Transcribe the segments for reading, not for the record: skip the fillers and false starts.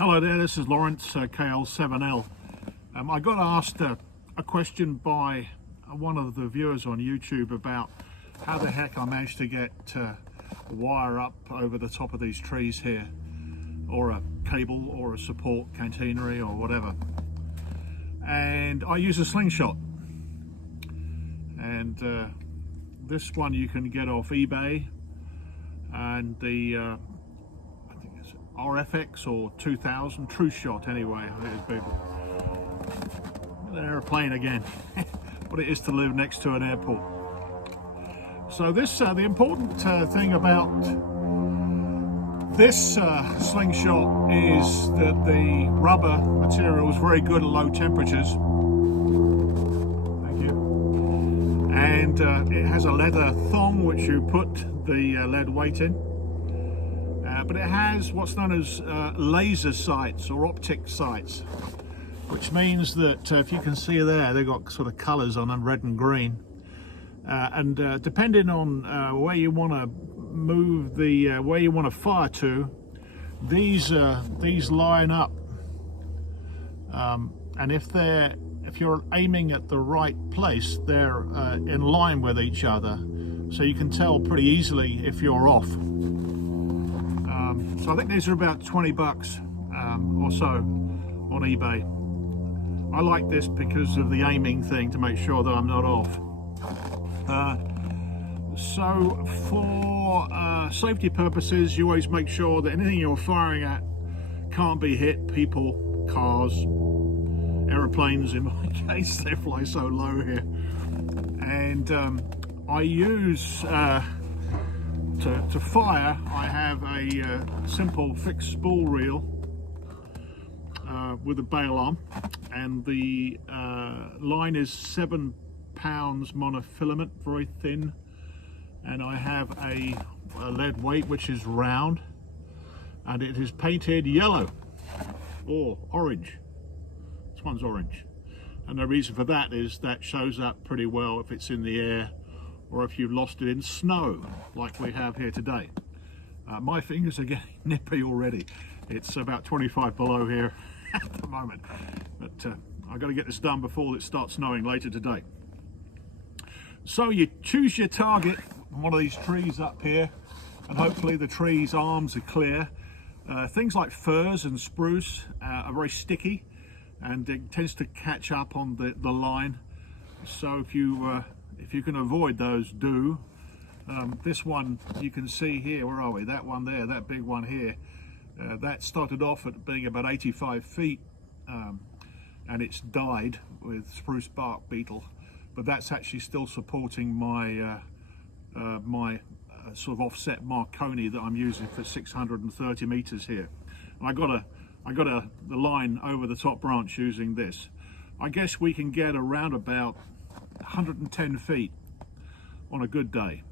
Hello there, this is Lawrence, KL7L. I got asked a question by one of the viewers on YouTube about how the heck I managed to get a wire up over the top of these trees here, or a cable or a support catenary or whatever. And I use a Slingshot, and this one you can get off eBay, and the RFX or 2000 True Shot anyway. There's people. An airplane again. What it is to live next to an airport. So this the important thing about this Slingshot is that the rubber material is very good at low temperatures. Thank you. And it has a leather thong which you put the lead weight in. But it has what's known as laser sights or optic sights, which means that if you can see there, they've got sort of colours on them, red and green. And depending on where you want to move the, where you want to fire to, these line up. And if you're aiming at the right place, they're in line with each other, so you can tell pretty easily if you're off. So I think these are about 20 bucks or so on eBay. I like this because of the aiming thing to make sure that I'm not off. So for safety purposes, you always make sure that anything you're firing at can't be hit. People, cars, aeroplanes in my case, they fly so low here. And I use to fire, I have a simple fixed spool reel with a bail arm, and the line is 7 pounds monofilament, very thin, and I have a lead weight which is round, and it is painted yellow or orange. This one's orange, and the reason for that is that shows up pretty well if it's in the air, or if you've lost it in snow like we have here today. My fingers are getting nippy already. It's about 25 below here at the moment, but I've got to get this done before it starts snowing later today. So you choose your target on one of these trees up here, and hopefully the tree's arms are clear. Things like firs and spruce are very sticky, and it tends to catch up on the line. So if you can avoid those, do. This one you can see here, where are we? That one there, that big one here, that started off at being about 85 feet, and it's died with spruce bark beetle, but that's actually still supporting my sort of offset Marconi that I'm using for 630 meters here. And I got the line over the top branch using this. I guess we can get around about 110 feet on a good day.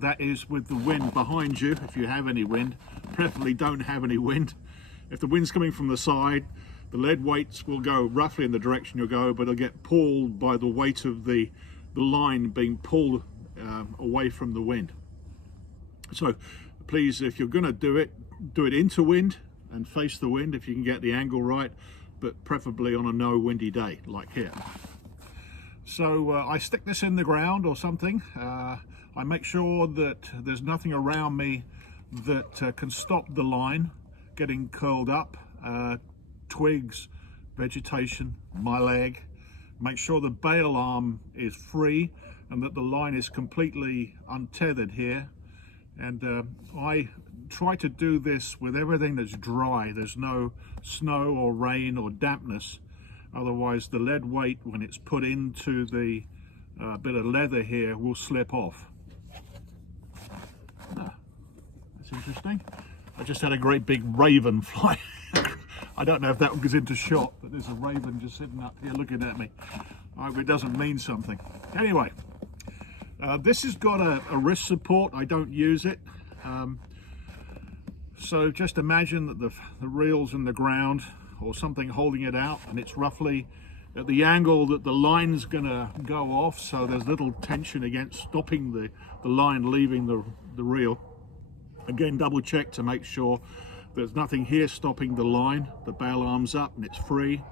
That is with the wind behind you, if you have any wind. Preferably don't have any wind. If the wind's coming from the side, the lead weights will go roughly in the direction you'll go, but it'll get pulled by the weight of the line being pulled away from the wind. So please, if you're going to do it into wind and face the wind if you can get the angle right, but preferably on a no windy day like here. So I stick this in the ground or something. I make sure that there's nothing around me that can stop the line getting curled up. Twigs, vegetation, my leg. Make sure the bail arm is free and that the line is completely untethered here. And I try to do this with everything that's dry. There's no snow or rain or dampness. Otherwise the lead weight, when it's put into the bit of leather here, will slip off. That's interesting. I just had a great big raven fly. I don't know if that goes into shot, but there's a raven just sitting up here looking at me. I hope it doesn't mean something. Anyway, this has got a wrist support. I don't use it. So just imagine that the reel's in the ground or something holding it out, and it's roughly at the angle that the line's gonna go off, so there's little tension against stopping the line leaving the reel. Again, double check to make sure There's nothing here stopping the line. The bail arm's up and it's free.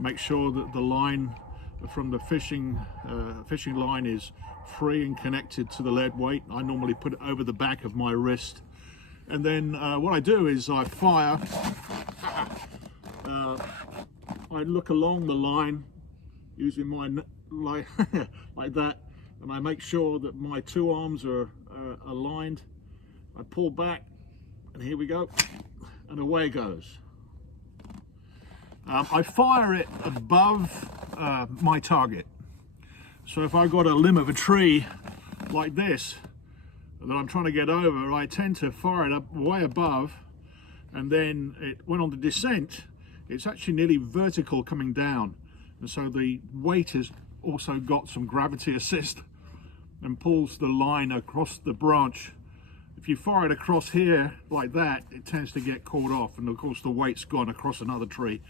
Make sure that the line from the fishing line is free and connected to the lead weight. I normally put it over the back of my wrist. And then what I do is I fire. I look along the line using my like that, and I make sure that my two arms are aligned. I pull back, and here we go, and away goes. I fire it above my target. So if I've got a limb of a tree like this that I'm trying to get over, I tend to fire it up way above, and then when on the descent, it's actually nearly vertical coming down, and so the weight has also got some gravity assist and pulls the line across the branch. If you fire it across here like that, it tends to get caught off, and of course the weight's gone across another tree.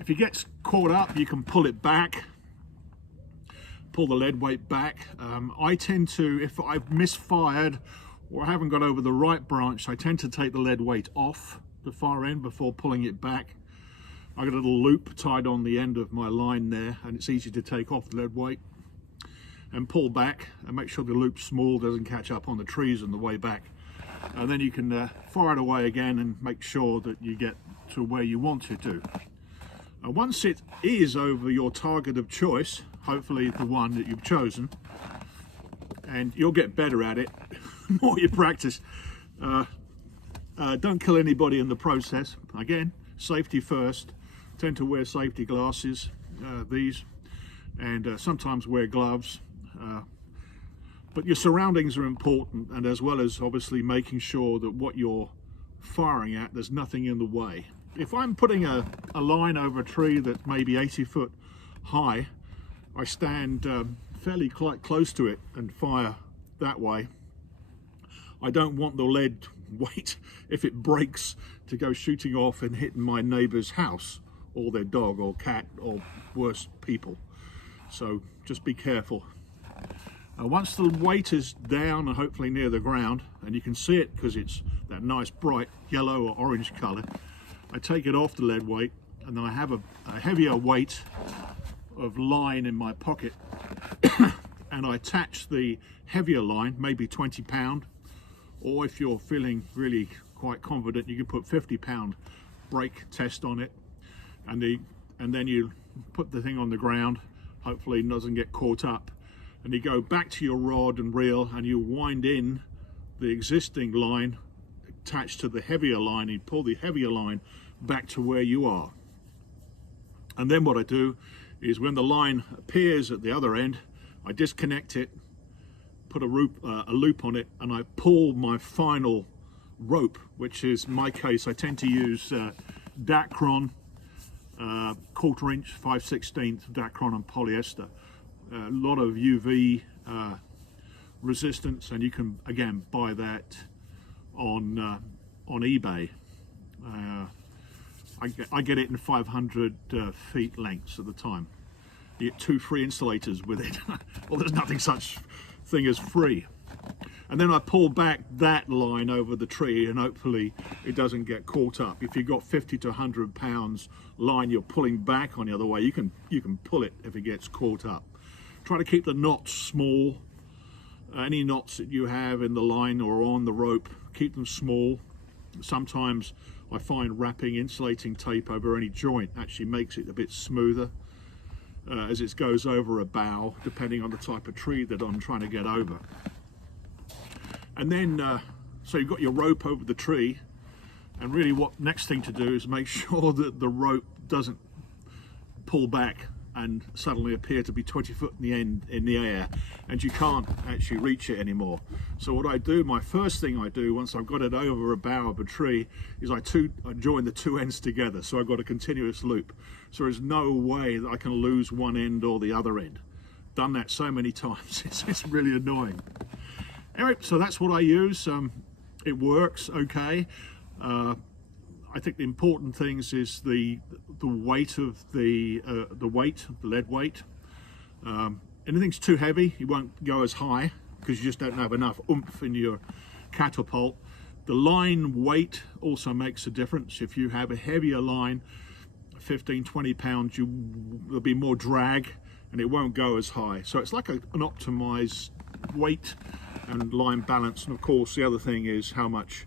If it gets caught up, you can pull it back, pull the lead weight back. I tend to, if I've misfired or I haven't got over the right branch, I tend to take the lead weight off the far end before pulling it back. I've got a little loop tied on the end of my line there, and it's easy to take off the lead weight and pull back and make sure the loop's small, doesn't catch up on the trees on the way back. And then you can fire it away again and make sure that you get to where you want it to. Once it is over your target of choice, hopefully the one that you've chosen, and you'll get better at it the more you practice. Don't kill anybody in the process. Again, safety first. Tend to wear safety glasses, these, and sometimes wear gloves. But your surroundings are important, and as well as obviously making sure that what you're firing at, there's nothing in the way. If I'm putting a line over a tree that's maybe 80 foot high, I stand fairly quite close to it and fire that way. I don't want the lead weight, if it breaks, to go shooting off and hitting my neighbor's house or their dog or cat or worse, people. So just be careful. Once the weight is down and hopefully near the ground, and you can see it because it's that nice bright yellow or orange color, I take it off the lead weight, and then I have a heavier weight of line in my pocket and I attach the heavier line, maybe 20 pound, or if you're feeling really quite confident, you can put 50 pound brake test on it, and then you put the thing on the ground, hopefully it doesn't get caught up, and you go back to your rod and reel and you wind in the existing line attached to the heavier line. You pull the heavier line back to where you are, and then what I do is when the line appears at the other end, I disconnect it, put a loop on it, and I pull my final rope, which is, in my case, I tend to use Dacron 1/4 inch 5/16 Dacron and polyester. A lot of UV resistance, and you can again buy that on eBay. I get it in 500 feet lengths at the time. You get 2 free insulators with it. Well, there's nothing such thing as free. And then I pull back that line over the tree, and hopefully it doesn't get caught up. If you've got 50 to 100 pounds line you're pulling back on the other way, you can pull it if it gets caught up. Try to keep the knots small. Any knots that you have in the line or on the rope, keep them small. Sometimes I find wrapping insulating tape over any joint actually makes it a bit smoother as it goes over a bough, depending on the type of tree that I'm trying to get over. And then, so you've got your rope over the tree, and really what next thing to do is make sure that the rope doesn't pull back and suddenly appear to be 20 foot in the air, and you can't actually reach it anymore. So what I do, my first thing I do once I've got it over a bough of a tree, is I join the two ends together, so I've got a continuous loop. So there's no way that I can lose one end or the other end. Done that so many times, it's really annoying. Anyway, so that's what I use. It works okay. I think the important things is the weight of the lead weight. Anything's too heavy, you won't go as high because you just don't have enough oomph in your catapult. The line weight also makes a difference. If you have a heavier line, 15-20 pounds, there'll be more drag and it won't go as high. So it's like an optimized weight and line balance. And of course the other thing is how much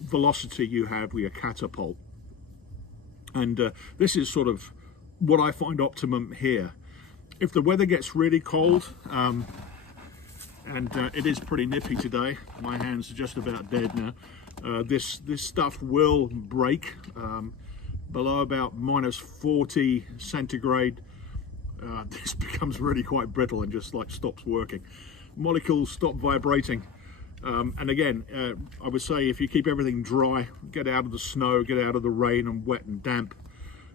velocity you have with your catapult. And this is sort of what I find optimum here. If the weather gets really cold, and it is pretty nippy today, my hands are just about dead now, this stuff will break below about -40 centigrade. This becomes really quite brittle and just like stops working. Molecules stop vibrating. And again, I would say if you keep everything dry, get out of the snow, get out of the rain and wet and damp,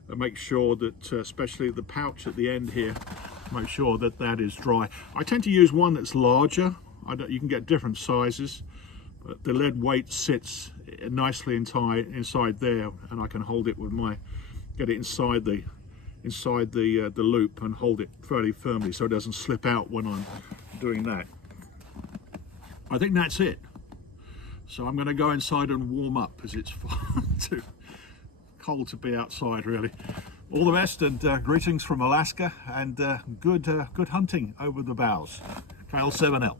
and make sure that, especially the pouch at the end here, make sure that that is dry. I tend to use one that's larger. You can get different sizes, but the lead weight sits nicely inside there, and I can hold it with get it inside the loop and hold it fairly firmly so it doesn't slip out when I'm doing that. I think that's it. So I'm going to go inside and warm up because it's far too cold to be outside, really. All the best, and greetings from Alaska, and good hunting over the bows. KL7L.